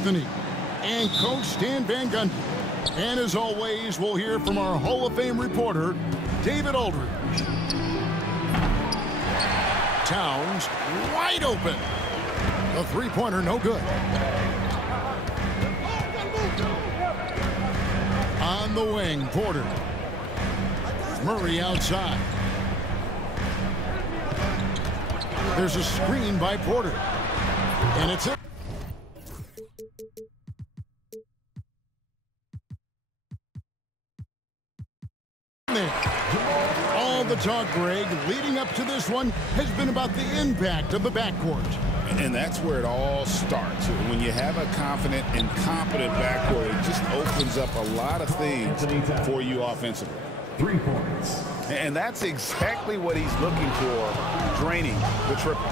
Anthony and Coach Stan Van Gundy. And as always, we'll hear from our Hall of Fame reporter, David Aldridge. Towns wide open. The three-pointer no good. On the wing, Porter. Murray outside. There's a screen by Porter. And it's in. All the talk, Greg, leading up to this one has been about the impact of the backcourt. And that's where it all starts. When you have a confident and competent backcourt, it just opens up a lot of things for you offensively. 3 points. And that's exactly what he's looking for, draining the triple.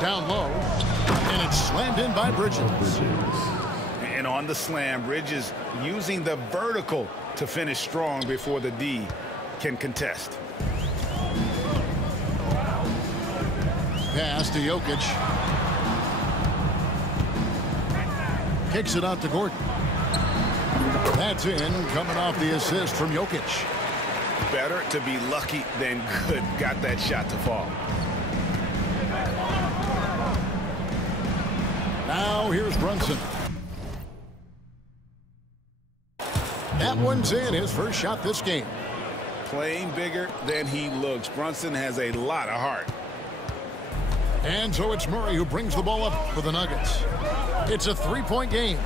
Down low, and it's slammed in by Bridges. And on the slam, Bridges using the vertical to finish strong before the D can contest. Pass to Jokic. Kicks it out to Gordon. That's in, coming off the assist from Jokic. Better to be lucky than good. Got that shot to fall. Now here's Brunson. That one's in, his first shot this game. Playing bigger than he looks. Brunson has a lot of heart. And so it's Murray who brings the ball up for the Nuggets. It's a three-point game.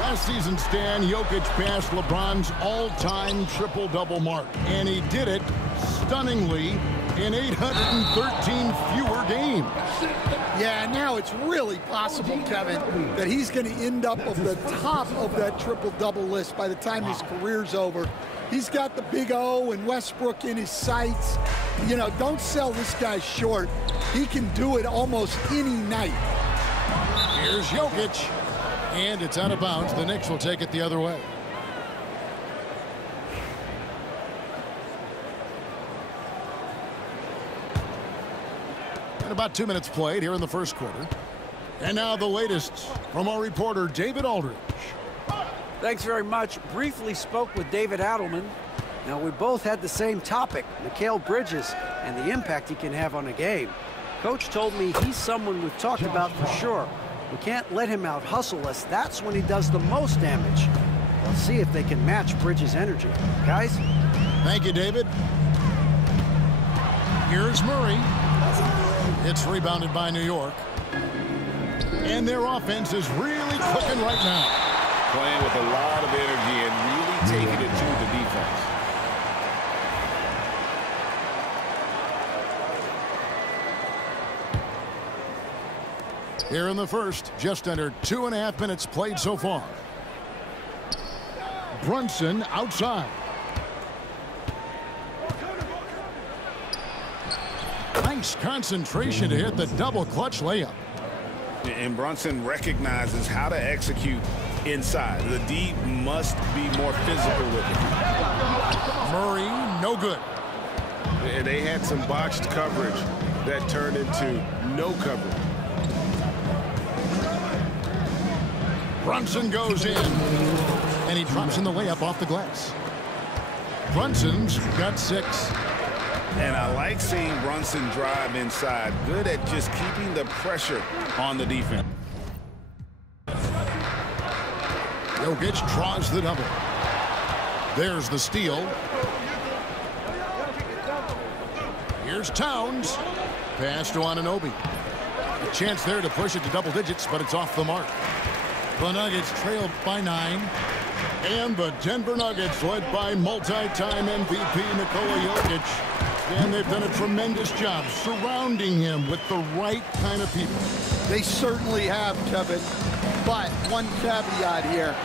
Last season, Stan, Jokic passed LeBron's all-time triple-double mark. And he did it stunningly in 813 fewer games. Yeah, now it's really possible, Kevin, that he's going to end up at the top of that triple-double list by the time his career's over. He's got the big O and Westbrook in his sights. You know, don't sell this guy short. He can do it almost any night. Here's Jokic. And it's out of bounds. The Knicks will take it the other way. And about 2 minutes played here in the first quarter. And now the latest from our reporter, David Aldridge. Thanks very much. Briefly spoke with David Adelman. Now, we both had the same topic, Mikal Bridges, and the impact he can have on a game. Coach told me he's someone we've talked about for sure. We can't let him out-hustle us. That's when he does the most damage. We'll see if they can match Bridges' energy. Guys? Thank you, David. Here's Murray. It's rebounded by New York. And their offense is really cooking right now. Playing with a lot of energy and really taking it to the defense. Here in the first, just under 2.5 minutes played so far. Brunson outside. Nice concentration to hit the double clutch layup. And Brunson recognizes how to execute inside. The D must be more physical with it. Murray, no good. And they had some botched coverage that turned into no coverage. Brunson goes in, and he drops in the layup off the glass. Brunson's got 6. And I like seeing Brunson drive inside. Good at just keeping the pressure on the defense. Jokic draws the double. There's the steal. Here's Towns. Pass to Anunoby. A chance there to push it to double digits, but it's off the mark. The Nuggets trailed by 9. And the Denver Nuggets, led by multi-time MVP Nikola Jokic. And they've done a tremendous job surrounding him with the right kind of people. They certainly have, Kevin. But one caveat here.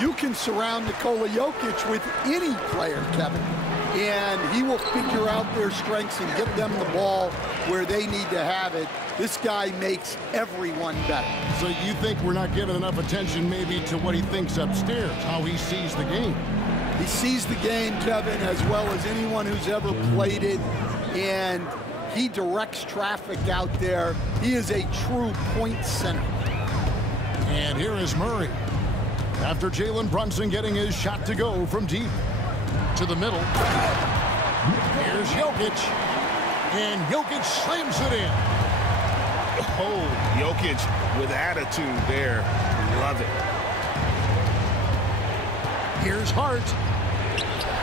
You can surround Nikola Jokic with any player, Kevin. And he will figure out their strengths and get them the ball where they need to have it. This guy makes everyone better. So you think we're not giving enough attention maybe to what he thinks upstairs, how he sees the game? He sees the game, Kevin, as well as anyone who's ever played it. And He directs traffic out there. He is a true point center. And here is Murray. After Jalen Brunson getting his shot to go from deep. To the middle. Here's Jokic. And Jokic slams it in. Oh, Jokic with attitude there. Love it. Here's Hart.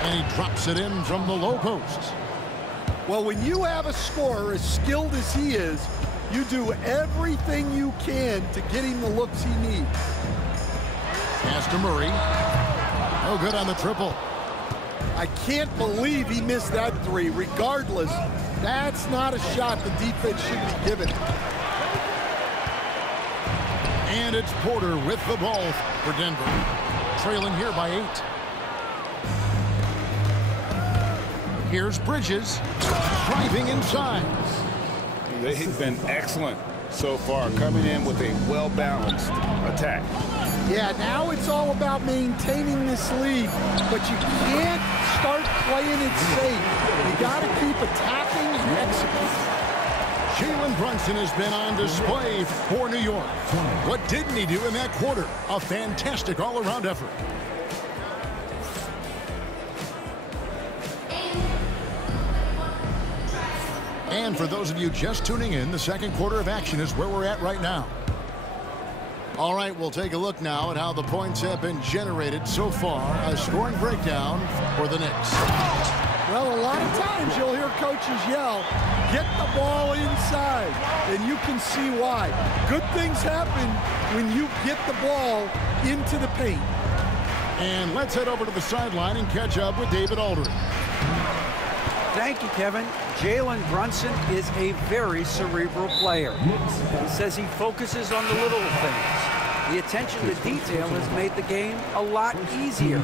And he drops it in from the low post. Well, when you have a scorer as skilled as he is, you do everything you can to get him the looks he needs. Pass to Murray. No good on the triple. I can't believe he missed that three. Regardless, that's not a shot the defense should be giving. And it's Porter with the ball for Denver. Trailing here by 8. Here's Bridges. Driving inside. They've been excellent so far, coming in with a well-balanced attack. Yeah, now it's all about maintaining this lead, but you can't start playing it safe. You got to keep attacking and executing. Jalen Brunson has been on display for New York. What didn't he do in that quarter? A fantastic all-around effort. And for those of you just tuning in, the second quarter of action is where we're at right now. All right, we'll take a look now at how the points have been generated so far. A scoring breakdown for the Knicks. Well, a lot of times you'll hear coaches yell, get the ball inside, and you can see why. Good things happen when you get the ball into the paint. And let's head over to the sideline and catch up with David Aldridge. Thank you, Kevin. Jalen Brunson is a very cerebral player. He says he focuses on the little things. The attention to detail has made the game a lot easier.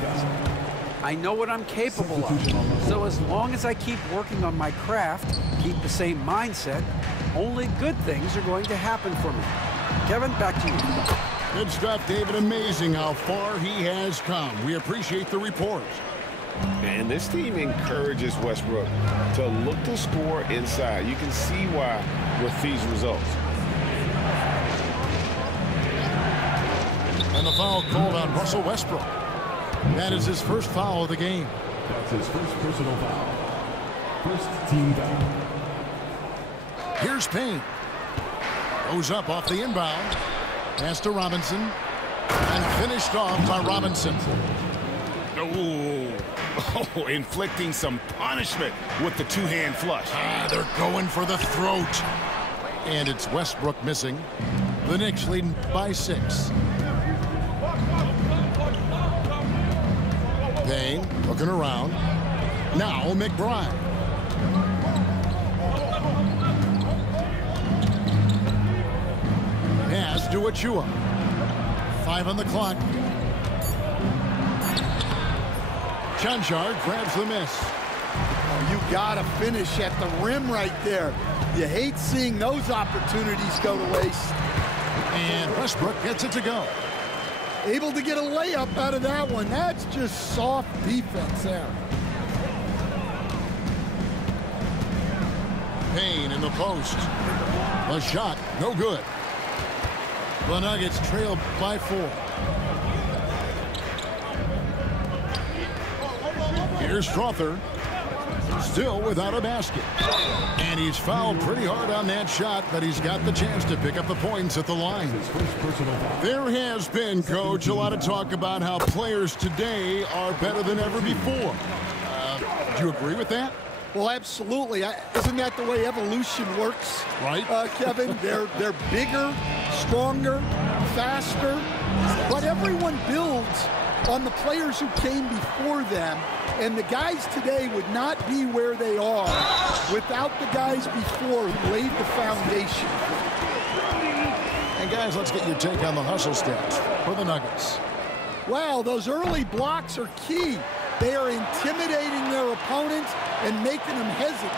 I know what I'm capable of, so as long as I keep working on my craft, keep the same mindset, only good things are going to happen for me. Kevin, back to you. Good stuff, David. Amazing how far he has come. We appreciate the report. And this team encourages Westbrook to look to score inside. You can see why with these results. And the foul called on Russell Westbrook. That is his first foul of the game. That's his first personal foul. First team foul. Here's Payne. Goes up off the inbound. Pass to Robinson. And finished off by Robinson. Oh, inflicting some punishment with the two-hand flush. They're going for the throat. And it's Westbrook missing. The Knicks leading by 6. Payne looking around. Now McBride. Pass to Achua. 5 on the clock. Chanchard grabs the miss. Oh, you got to finish at the rim right there. You hate seeing those opportunities go to waste. And Westbrook gets it to go. Able to get a layup out of that one. That's just soft defense there. Payne in the post. A shot, no good. The Nuggets trail by 4. Here's Strother. Still without a basket. And he's fouled pretty hard on that shot, but he's got the chance to pick up the points at the line. There has been, Coach, a lot of talk about how players today are better than ever before. Do you agree with that? Well, absolutely. Isn't that the way evolution works? Right. Kevin, they're bigger, stronger, faster, but everyone builds on the players who came before them, and the guys today would not be where they are without the guys before who laid the foundation. And guys, let's get your take on the hustle steps for the Nuggets. Wow, those early blocks are key. They are intimidating their opponents and making them hesitant.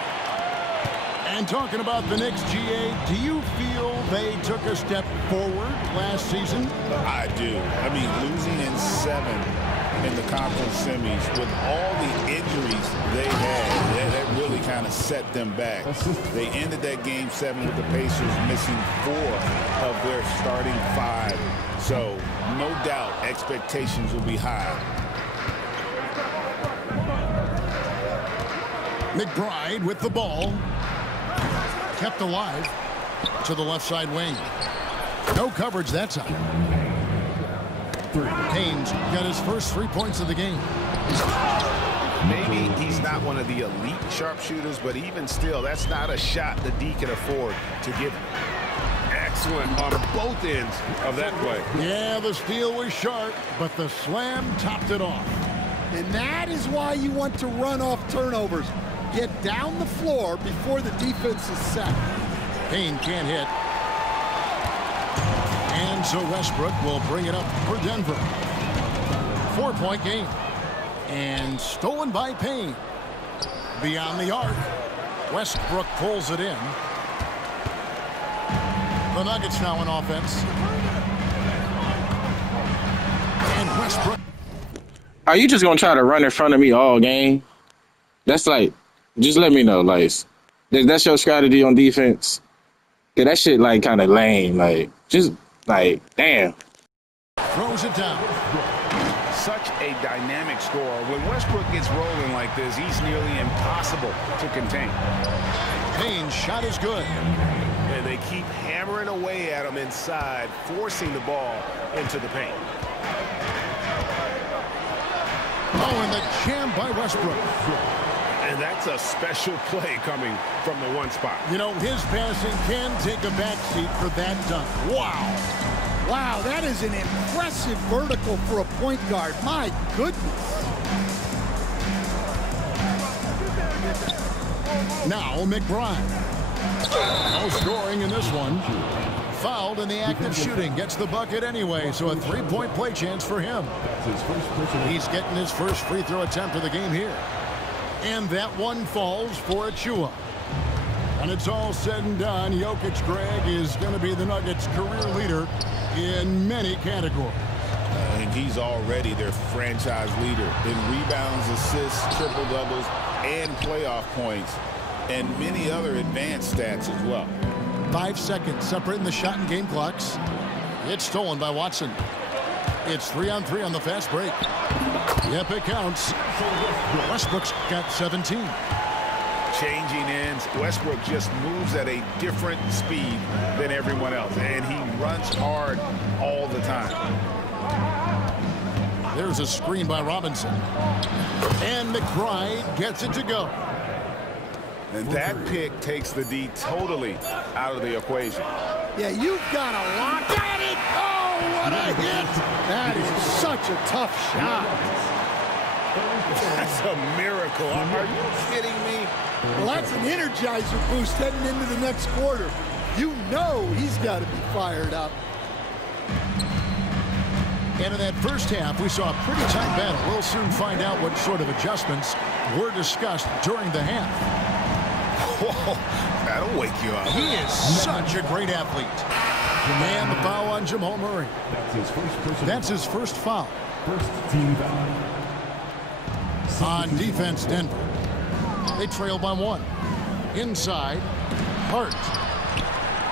And talking about the Knicks, GA, do you feel they took a step forward last season? I do. I mean, losing in 7 in the conference semis. With all the injuries they had, that really kind of set them back. They ended that Game 7 with the Pacers missing 4 of their starting 5. So, no doubt, expectations will be high. McBride with the ball. Kept alive to the left side wing. No coverage that time. Haynes got his first 3 points of the game. Maybe he's not one of the elite sharpshooters, but even still, that's not a shot the D can afford to give him. Excellent on both ends of that play. Yeah, the steal was sharp, but the slam topped it off. And that is why you want to run off turnovers. Get down the floor before the defense is set. Payne can't hit. And so Westbrook will bring it up for Denver. 4-point game. And stolen by Payne. Beyond the arc. Westbrook pulls it in. The Nuggets now in offense. And Westbrook. Are you just going to try to run in front of me all game? That's like, just let me know. Like, that's your strategy on defense? Yeah, that shit, like, kind of lame. Like, just, like, damn. Throws it down. Such a dynamic scorer. When Westbrook gets rolling like this, he's nearly impossible to contain. Payne's shot is good. And they keep hammering away at him inside, forcing the ball into the paint. Oh, and the jam by Westbrook. And that's a special play coming from the one spot. You know, his passing can take a backseat for that dunk. Wow. Wow, that is an impressive vertical for a point guard. My goodness. Now McBride. No scoring in this one. Fouled in the act of shooting. Gets the bucket anyway, so a 3-point play chance for him. He's getting his first free throw attempt of the game here. And that one falls for Achua. When it's all said and done, Jokic, Greg, is going to be the Nuggets' career leader in many categories. And he's already their franchise leader in rebounds, assists, triple-doubles, and playoff points, and many other advanced stats as well. 5 seconds separating the shot and game clocks. It's stolen by Watson. It's 3-on-3 on the fast break. Yep, it counts. Westbrook's got 17. Changing ends. Westbrook just moves at a different speed than everyone else, and he runs hard all the time. There's a screen by Robinson. And McBride gets it to go. And that pick takes the D totally out of the equation. Yeah, you've got to lock at it. Oh, what a hit. That is such a tough shot. That's a miracle. Are you kidding me? Well, that's an energizer boost heading into the next quarter. You know he's got to be fired up. And in that first half, we saw a pretty tight battle. We'll soon find out what sort of adjustments were discussed during the half. Whoa, that'll wake you up. He is such a great athlete. And the foul on Jamal Murray. That's his first foul. First team foul. On defense, Denver. They trail by 1. Inside, Hart.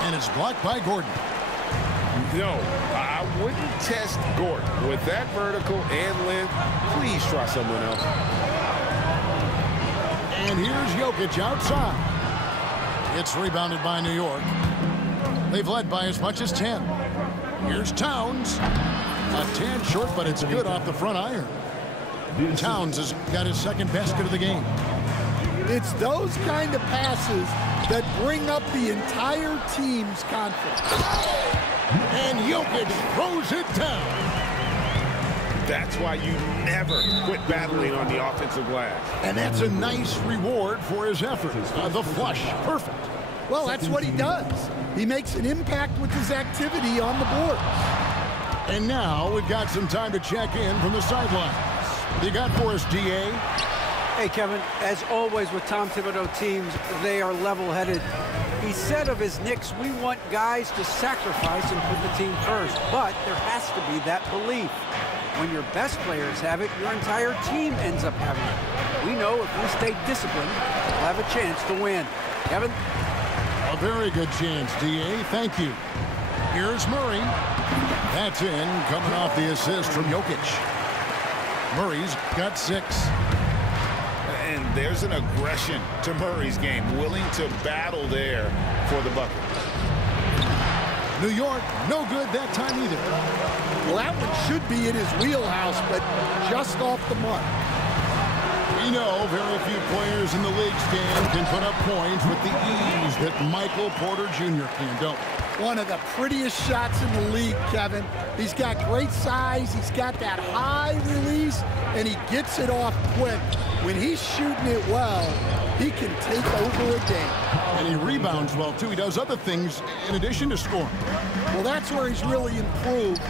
And it's blocked by Gordon. No, I wouldn't test Gordon. With that vertical and length, please try someone else. And here's Jokic outside. It's rebounded by New York. They've led by as much as 10. Here's Towns. A tad short, but it's good off the front iron. Towns has got his second basket of the game. It's those kind of passes that bring up the entire team's confidence. And Jokic throws it down. That's why you never quit battling on the offensive glass. And that's a nice reward for his effort. The flush, perfect. Well, that's what he does. He makes an impact with his activity on the board. And now we've got some time to check in from the sidelines. You got for us, DA? Hey, Kevin, as always with Tom Thibodeau teams, they are level-headed. He said of his Knicks, we want guys to sacrifice and put the team first, but there has to be that belief. When your best players have it, your entire team ends up having it. We know if we stay disciplined, we'll have a chance to win. Kevin? A very good chance, D.A. Thank you. Here's Murray. That's in, coming off the assist from Jokic. Murray's got 6. And there's an aggression to Murray's game, willing to battle there for the bucket. New York, no good that time either. Well, that one should be in his wheelhouse, but just off the mark. We know very few players in the league's game can put up points with the ease that Michael Porter Jr. can, don't we? One of the prettiest shots in the league, Kevin. He's got great size, he's got that high release, and he gets it off quick. When he's shooting it well, he can take over a game. And he rebounds well, too. He does other things in addition to scoring. Well, that's where he's really improved,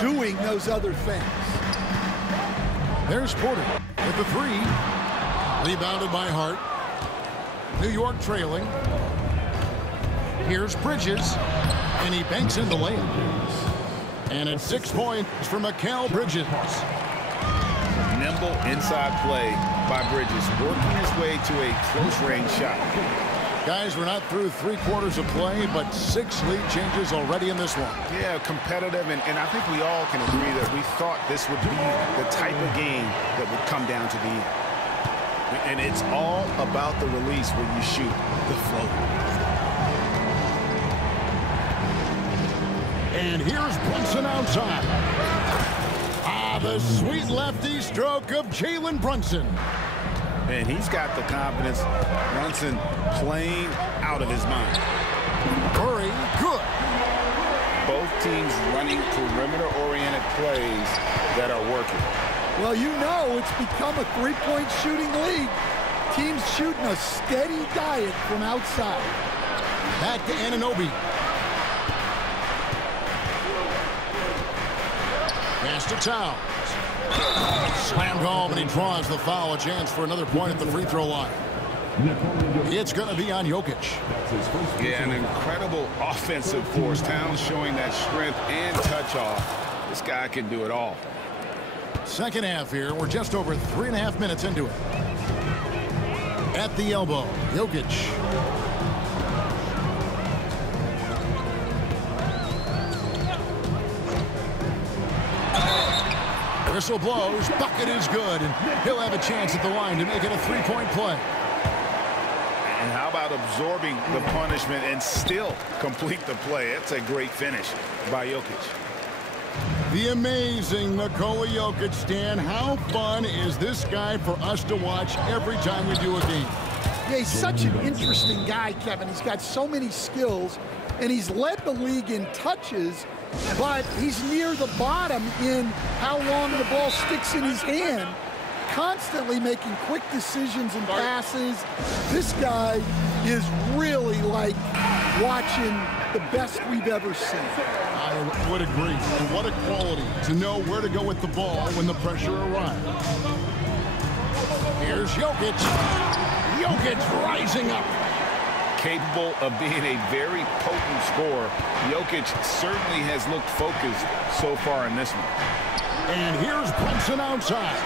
doing those other things. There's Porter with the 3. Rebounded by Hart. New York trailing. Here's Bridges, and he banks in the layup. And it's 6 points for Mikal Bridges. Nimble inside play by Bridges, working his way to a close-range shot. Guys, we're not through 3 quarters of play, but 6 lead changes already in this one. Yeah, competitive, and I think we all can agree that we thought this would be the type of game that would come down to the end. And it's all about the release when you shoot the float. And here's Brunson outside. The sweet lefty stroke of Jalen Brunson. And he's got the confidence. Brunson playing out of his mind. Murray, good. Both teams running perimeter-oriented plays that are working. Well, you know it's become a three-point shooting league. Teams shooting a steady diet from outside. Back to Anunoby. Pass to Towns. Slammed home, and he draws the foul. A chance for another point at the free throw line. It's going to be on Jokic. Yeah, an incredible offensive force. Towns showing that strength and touch off. This guy can do it all. Second half here. We're just over 3.5 minutes into it. At the elbow, Jokic. Whistle blows, bucket is good, and he'll have a chance at the line to make it a 3-point play. And how about absorbing the punishment and still complete the play? That's a great finish by Jokic. The amazing Nikola Jokic, Stan. How fun is this guy for us to watch every time we do a game? Yeah, he's such an interesting guy, Kevin. He's got so many skills, and he's led the league in touches, but he's near the bottom in how long the ball sticks in his hand, constantly making quick decisions and passes. This guy is really like watching the best we've ever seen. I would agree. And what a quality to know where to go with the ball when the pressure arrives. Here's Jokic. Jokic rising up. Capable of being a very potent scorer, Jokic certainly has looked focused so far in this one. And here's Brunson outside.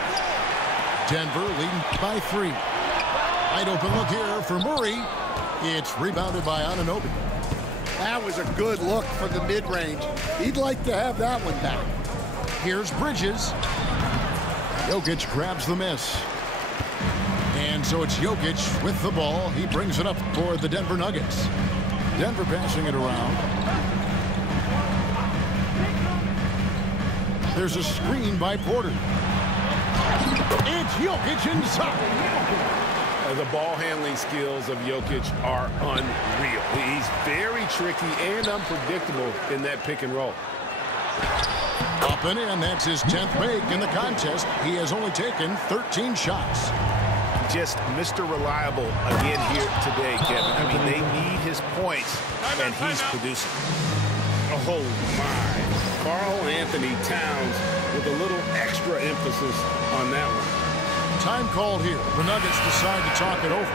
Denver leading by 3. Wide open look here for Murray. It's rebounded by Anunoby. That was a good look for the mid-range. He'd like to have that one back. Here's Bridges. Jokic grabs the miss. And so it's Jokic with the ball. He brings it up for the Denver Nuggets. Denver passing it around. There's a screen by Porter. It's Jokic inside. The ball handling skills of Jokic are unreal. He's very tricky and unpredictable in that pick and roll. Up and in. That's his 10th make in the contest. He has only taken 13 shots. Just Mr. Reliable again here today, Kevin. I mean, they need his points, and he's producing. Oh, my. Karl Anthony Towns with a little extra emphasis on that one. Time called here. The Nuggets decide to talk it over.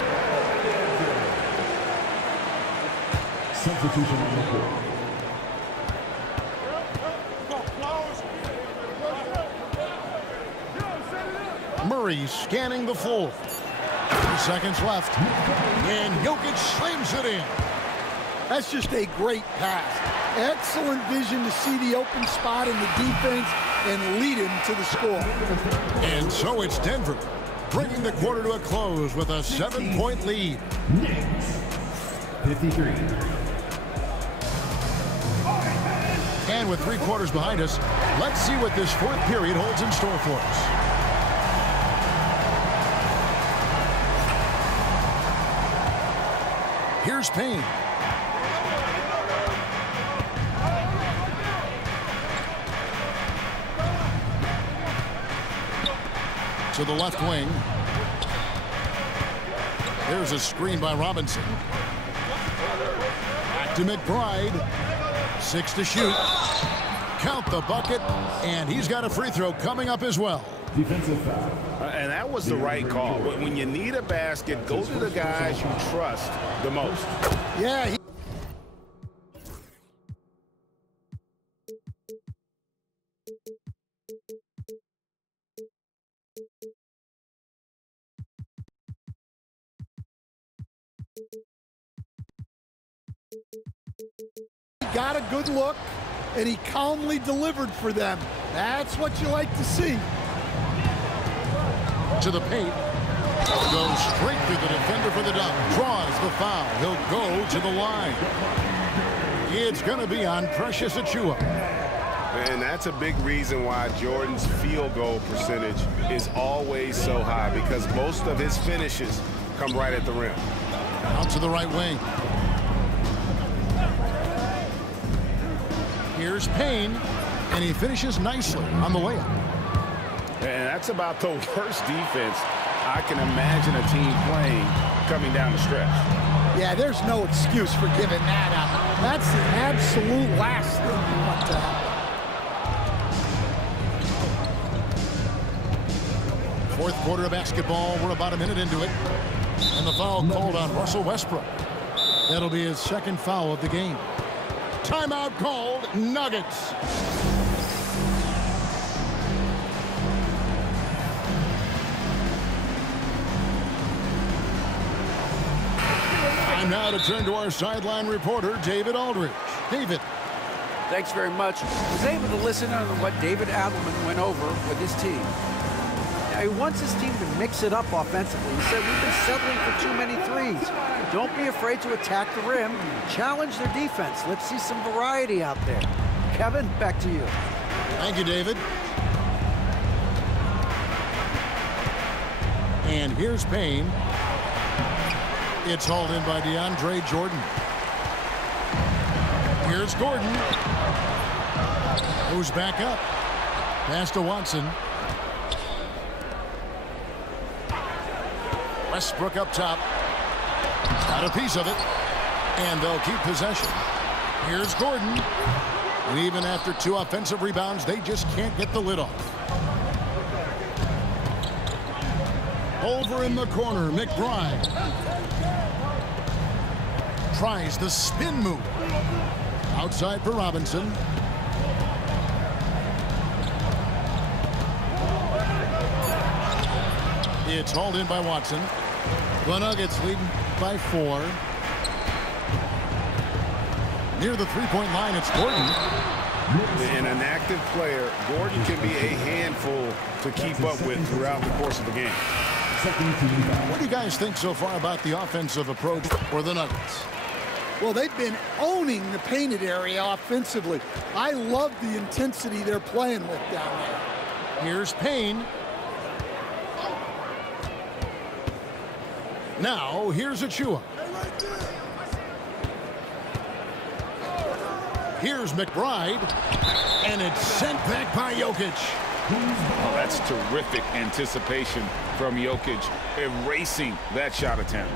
Substitution on the court. Murray scanning the floor. 2 seconds left. And Jokic slams it in. That's just a great pass. Excellent vision to see the open spot in the defense and lead him to the score. And so it's Denver, bringing the quarter to a close with a 7-point lead. Knicks, 53. And with 3 quarters behind us, let's see what this 4th period holds in store for us. Here's Payne. To the left wing. There's a screen by Robinson. Back to McBride. 6 to shoot. Count the bucket, and he's got a free throw coming up as well. Defensive foul. And that was the right call. When you need a basket, go to the guys you trust the most. Yeah, got a good look, and he calmly delivered for them. That's what you like to see. To the paint. Goes straight through the defender for the dunk. Draws the foul. He'll go to the line. It's going to be on Precious Achiuwa. And that's a big reason why Jordan's field goal percentage is always so high, because most of his finishes come right at the rim. Out to the right wing. Here's Payne, and he finishes nicely on the layup. And that's about the worst defense I can imagine a team playing coming down the stretch. Yeah, there's no excuse for giving that up. That's the absolute last thing you want to happen. 4th quarter of basketball. We're about a minute into it. And the foul called on Russell Westbrook. That'll be his 2nd foul of the game. Timeout called, Nuggets. Time now to turn to our sideline reporter, David Aldridge. David. Thanks very much. I was able to listen to what David Adelman went over with his team. Now, he wants his team to mix it up offensively. He said, we've been settling for too many threes. Don't be afraid to attack the rim. Challenge their defense. Let's see some variety out there. Kevin, back to you. Thank you, David. And here's Payne. It's hauled in by DeAndre Jordan. Here's Gordon. Goes back up. Pass to Watson. Westbrook up top. Got a piece of it. And they'll keep possession. Here's Gordon. And even after 2 offensive rebounds, they just can't get the lid off. Over in the corner, McBride. Tries the spin move. Outside for Robinson. It's hauled in by Watson. The Nuggets leading by 4. Near the 3-point line, it's Gordon. And an active player, Gordon can be a handful to keep up with throughout the course of the game. What do you guys think so far about the offensive approach for the Nuggets? Well, they've been owning the painted area offensively. I love the intensity they're playing with down there. Here's Payne. Now, here's Achiuwa. Here's McBride. And it's sent back by Jokic. Oh, that's terrific anticipation from Jokic, erasing that shot attempt.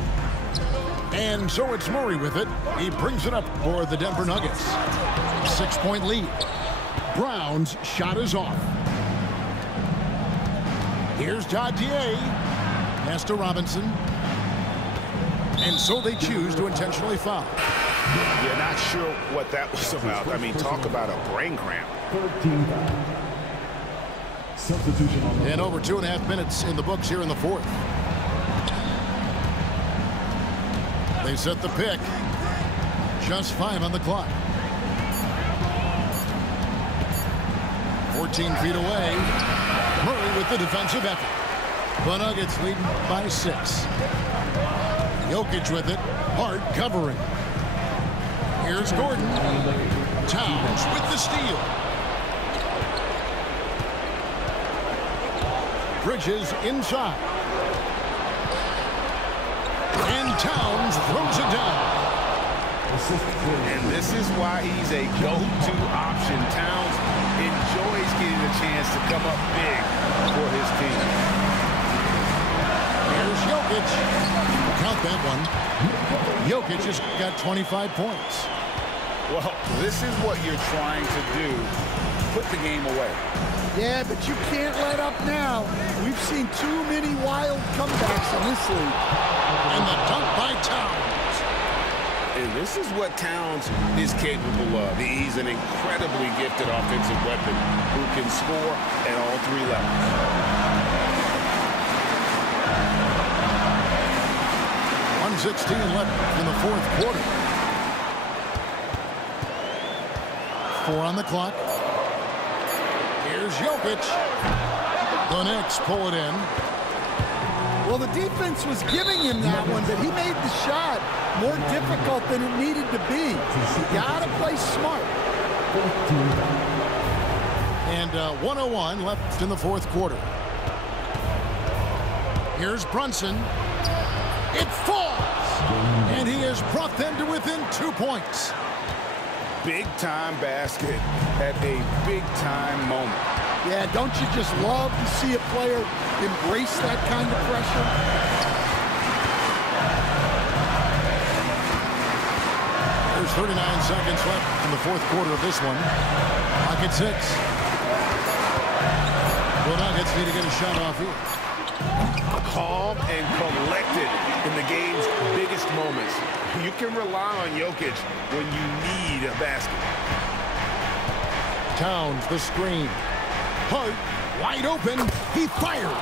And so it's Murray with it. He brings it up for the Denver Nuggets. 6-point lead. Brown's shot is off. Here's Dadier. Pass to Robinson. And so they choose to intentionally foul. You're not sure what that was about. I mean, talk about a brain cramp. Substitution on the And over 2.5 minutes in the books here in the fourth. They set the pick. Just 5 on the clock. 14 feet away. Murray with the defensive effort. The Nuggets leading by 6. Jokic with it. Hart covering. Here's Gordon. Towns with the steal. Bridges inside. And Towns throws it down. And this is why he's a go-to option. Towns enjoys getting a chance to come up big for his team. Here's Jokic. Count that one. Jokic has got 25 points. Well, this is what you're trying to do. Put the game away. Yeah, but you can't let up now. We've seen too many wild comebacks in this league. And the dunk by Towns. And this is what Towns is capable of. He's an incredibly gifted offensive weapon who can score at all 3 levels. 1:16 left in the fourth quarter. 4 on the clock. Here's Jokic. The Knicks pull it in. Well, the defense was giving him that one, but he made the shot more difficult than it needed to be. You gotta play smart. And 1:01 left in the fourth quarter. Here's Brunson. It falls! And he has brought them to within 2 points. Big-time basket at a big-time moment. Yeah, don't you just love to see a player embrace that kind of pressure? There's 39 seconds left in the fourth quarter of this one. Clock at 6. The Nuggets need to get a shot off here. Calm and collected in the game's biggest moments. You can rely on Jokic when you need a basket. Towns, the screen. Hart, wide open. He fires.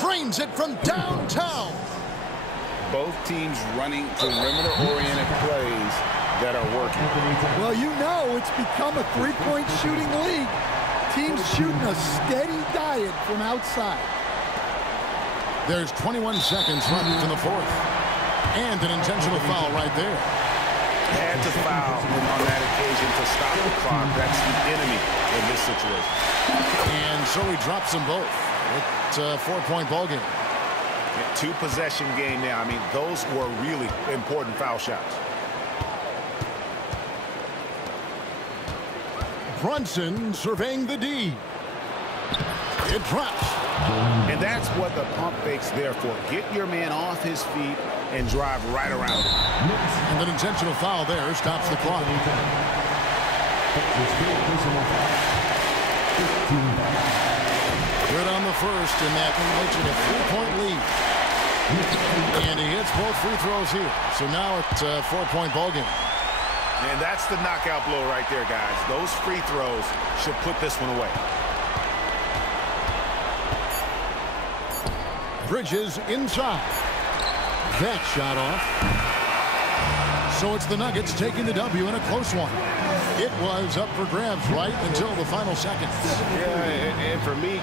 Frames it from downtown. Both teams running perimeter-oriented plays that are working. Well, you know it's become a three-point shooting league. Teams shooting a steady diet from outside. There's 21 seconds left in the fourth. And an intentional foul right there. Had to foul on that occasion to stop the clock. That's the enemy in this situation. And so he drops them both. It's a 4-point ball game. Yeah, 2-possession game now. I mean, those were really important foul shots. Brunson surveying the D. It drops. And that's what the pump fake's there for. Get your man off his feet and drive right around him. And an intentional foul there stops the clock. Good on the first, and that makes it a 3-point lead. And he hits both free throws here. So now it's a 4-point ball game. And that's the knockout blow right there, guys. Those free throws should put this one away. Bridges inside. That shot off. So it's the Nuggets taking the W in a close one. It was up for grabs right until the final seconds. Yeah, and for me,